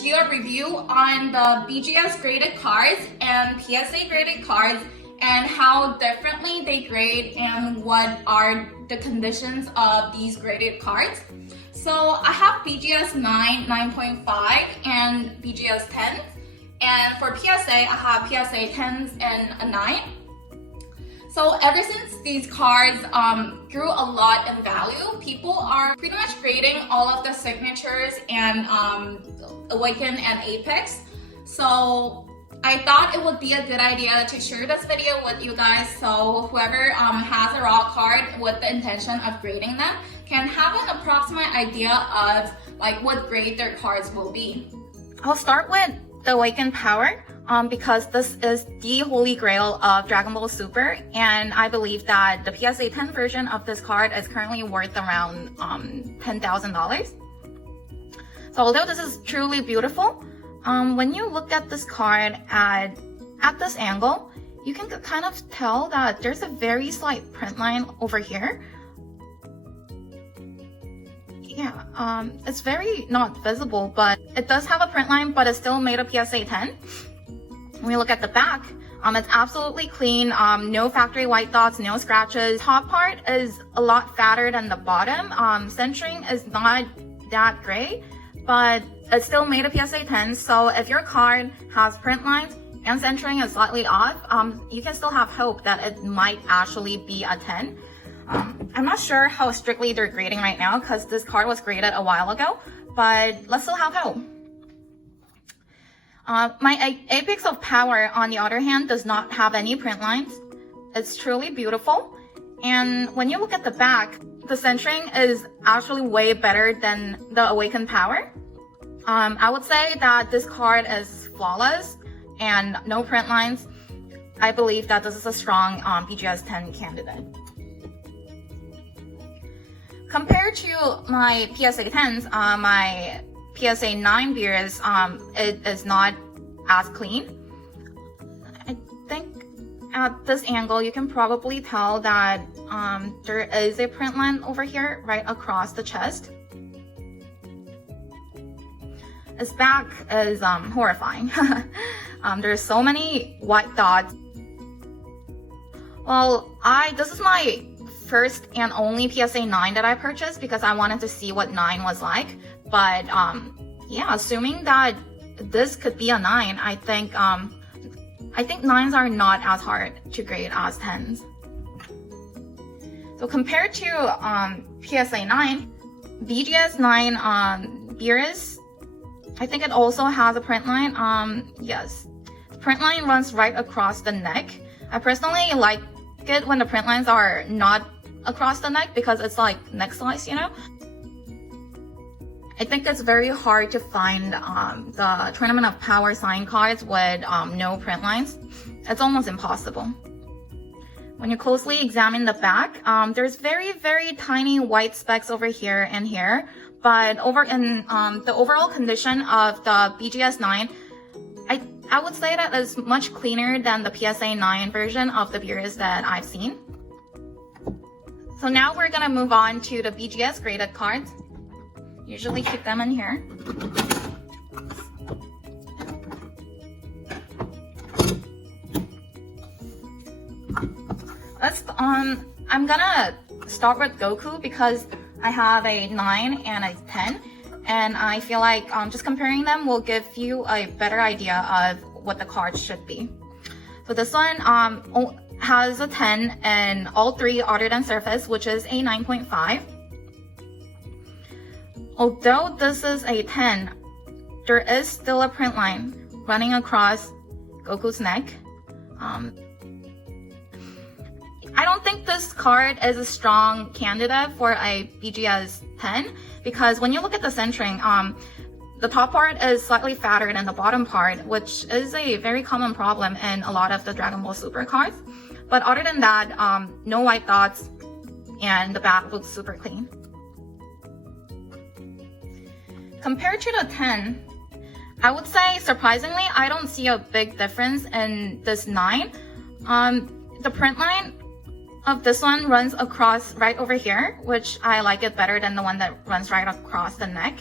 do a review on the BGS graded cards and PSA graded cards and how differently they grade and what are the conditions of these graded cards. So I have BGS 9, 9.5 and BGS 10. And for PSA, I have PSA 10s and a 9. So ever since these cards grew a lot in value, people are pretty much grading all of the signatures and Awaken and Apex. So I thought it would be a good idea to share this video with you guys, so whoever has a raw card with the intention of grading them can have an approximate idea of like what grade their cards will be. I'll start with the Awaken Power because this is the holy grail of Dragon Ball Super, and I believe that the PSA 10 version of this card is currently worth around $10,000. So although this is truly beautiful, when you look at this card at this angle, you can kind of tell that there's a very slight print line over here. Yeah, it's very not visible, but it does have a print line, but it's still made of PSA 10. When you look at the back, it's absolutely clean, no factory white dots, no scratches. Top part is a lot fatter than the bottom. Centering is not that great, but it's still made of PSA 10, so if your card has print lines and centering is slightly off, you can still have hope that it might actually be a 10. I'm not sure how strictly they're grading right now because this card was graded a while ago, but let's still have hope. My Apex of Power, on the other hand, does not have any print lines. It's truly beautiful. And when you look at the back, the centering is actually way better than the Awaken Power. I would say that this card is flawless and no print lines. I believe that this is a strong BGS 10 candidate. Compared to my PSA 10s, my PSA 9 beers, it is not as clean. I think at this angle, you can probably tell that there is a print line over here right across the chest. Its back is horrifying. There's so many white dots. Well, this is my first and only PSA 9 that I purchased because I wanted to see what 9 was like. But yeah, assuming that this could be a 9, I think 9s are not as hard to grade as 10s. So compared to PSA 9, BGS 9 Beerus, I think it also has a print line. Yes, the print line runs right across the neck. I personally like it when the print lines are not across the neck because it's like neck slice, you know? I think it's very hard to find the Tournament of Power sign cards with no print lines. It's almost impossible. When you closely examine the back, there's very, very tiny white specks over here and here. But over in the overall condition of the BGS 9, I would say that it's much cleaner than the PSA 9 version of the beers that I've seen. So now we're gonna move on to the BGS graded cards. Usually keep them in here. I'm gonna start with Goku because I have a 9 and a 10, and I feel like just comparing them will give you a better idea of what the cards should be. So this one has a 10 in all three other than surface, which is a 9.5. Although this is a 10, there is still a print line running across Goku's neck. I don't think this card is a strong candidate for a BGS 10 because when you look at the centering, the top part is slightly fatter than the bottom part, which is a very common problem in a lot of the Dragon Ball Super cards. But other than that, no white dots and the back looks super clean. Compared to the 10, I would say surprisingly, I don't see a big difference in this 9. The print line of this one runs across right over here, which I like it better than the one that runs right across the neck.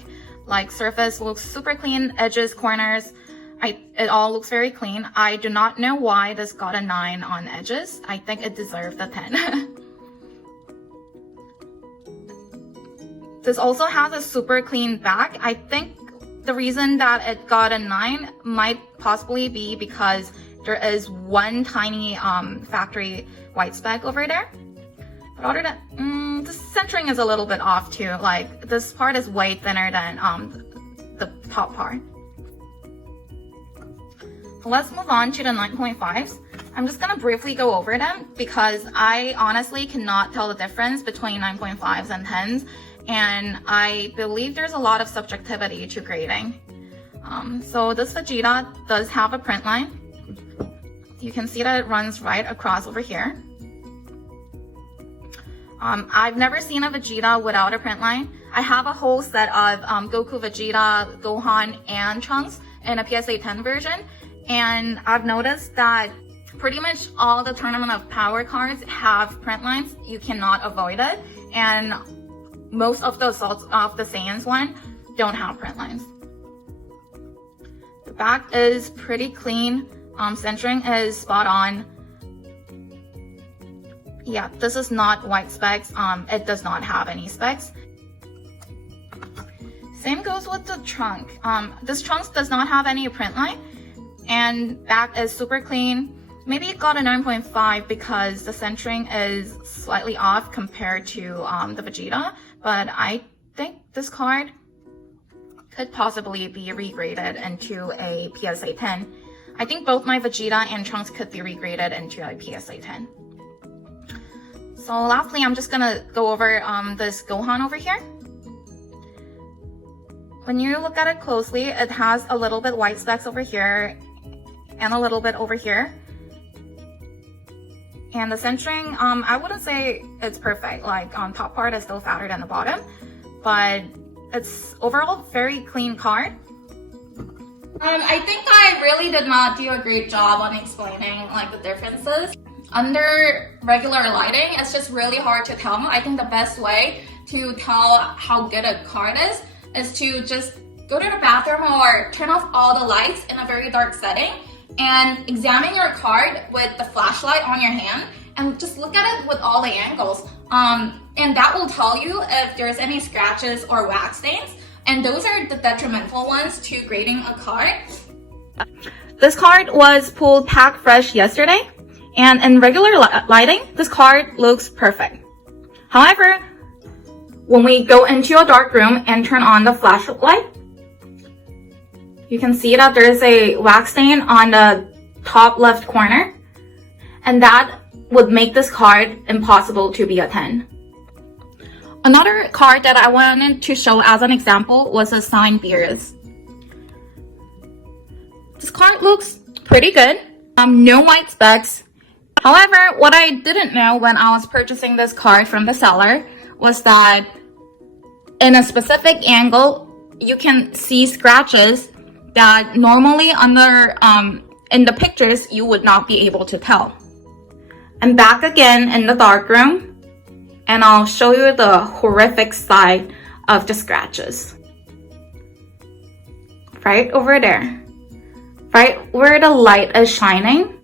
Like surface looks super clean, edges, corners, it all looks very clean. I do not know why this got a 9 on edges. I think it deserved a 10. This also has a super clean back. I think the reason that it got a 9 might possibly be because there is one tiny factory white speck over there. But other than, the centering is a little bit off too. Like this part is way thinner than the top part. So let's move on to the 9.5s. I'm just gonna briefly go over them because I honestly cannot tell the difference between 9.5s and 10s. And I believe there's a lot of subjectivity to grading. So this Vegeta does have a print line. You can see that it runs right across over here. I've never seen a Vegeta without a print line. I have a whole set of Goku, Vegeta, Gohan, and Trunks in a PSA 10 version. And I've noticed that pretty much all the Tournament of Power cards have print lines. You cannot avoid it. And most of the Assault of the Saiyans one don't have print lines. The back is pretty clean. Centering is spot on. Yeah, this is not white specks. It does not have any specks. Same goes with the trunk. This trunk does not have any print line, and back is super clean. Maybe it got a 9.5 because the centering is slightly off compared to the Vegeta, but I think this card could possibly be regraded into a PSA 10. I think both my Vegeta and Trunks could be regraded into a PSA 10. So lastly, I'm just gonna go over this Gohan over here. When you look at it closely, it has a little bit white specks over here and a little bit over here. And the centering, I wouldn't say it's perfect. Like top part is still fatter than the bottom, but it's overall very clean card. I think I really did not do a great job on explaining like the differences. Under regular lighting, it's just really hard to tell. I think the best way to tell how good a card is to just go to the bathroom or turn off all the lights in a very dark setting and examine your card with the flashlight on your hand and just look at it with all the angles. And that will tell you if there's any scratches or wax stains. And those are the detrimental ones to grading a card. This card was pulled pack fresh yesterday. And in regular lighting, this card looks perfect. However, when we go into a dark room and turn on the flashlight, you can see that there's a wax stain on the top left corner, and that would make this card impossible to be a 10. Another card that I wanted to show as an example was a signed Beerus. This card looks pretty good. No white specks. However, what I didn't know when I was purchasing this card from the seller was that in a specific angle, you can see scratches that normally under in the pictures you would not be able to tell. I'm back again in the dark room, and I'll show you the horrific side of the scratches. Right over there, right where the light is shining,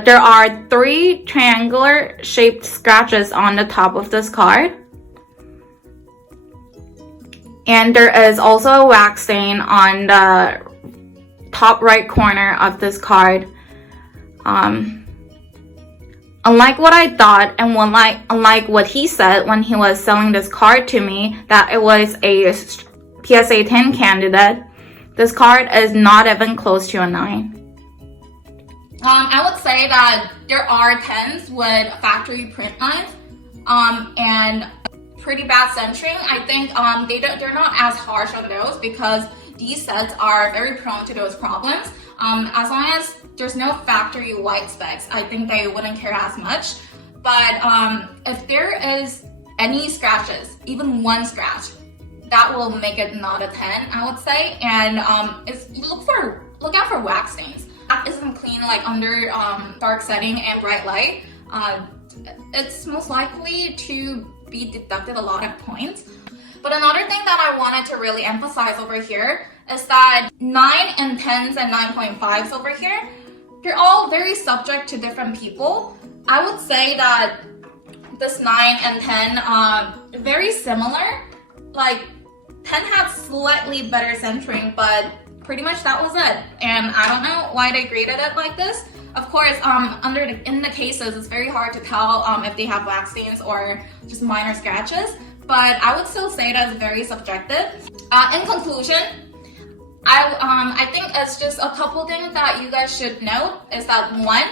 there are 3 triangular shaped scratches on the top of this card. And there is also a wax stain on the top right corner of this card. Unlike what I thought and unlike what he said when he was selling this card to me, that it was a PSA 10 candidate, this card is not even close to a 9. I would say that there are 10s with factory print lines and pretty bad centering. I think they're not as harsh on those because these sets are very prone to those problems. As long as there's no factory white specks, I think they wouldn't care as much. But if there is any scratches, even one scratch, that will make it not a 10, I would say. And look out for wax stains. That isn't clean like under dark setting and bright light. It's most likely to be deducted a lot of points. But another thing that I wanted to really emphasize over here is that 9 and 10s and 9.5s over here, they're all very subject to different people. I would say that this 9 and 10, very similar. Like 10 had slightly better centering, but pretty much that was it. And I don't know why they graded it like this. Of course, in the cases, it's very hard to tell if they have wax stains or just minor scratches. But I would still say that's very subjective. In conclusion, I think it's just a couple things that you guys should note is that one,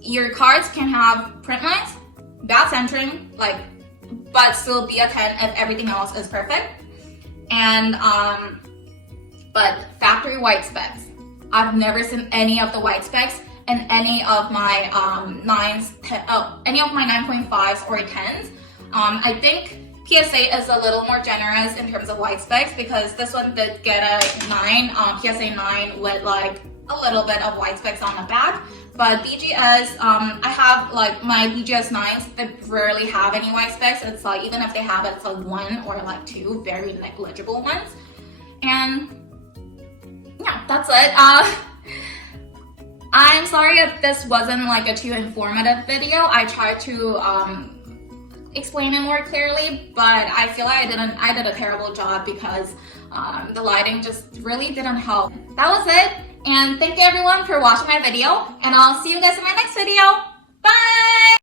your cards can have print lines, bad centering, but still be a 10 if everything else is perfect. And but factory white specks, I've never seen any of the white specks in any of my 9.5s or 10s. I think PSA is a little more generous in terms of white specks because this one did get a 9, PSA 9 with like a little bit of white specks on the back. But BGS, I have like my BGS 9s, they rarely have any white specks. It's like, even if they have it, it's like 1 or like 2 very negligible ones. And yeah, that's it. I'm sorry if this wasn't like a too informative video. I tried to explain it more clearly, but I feel like I did a terrible job because the lighting just really didn't help. That was it, and thank you everyone for watching my video, and I'll see you guys in my next video. Bye!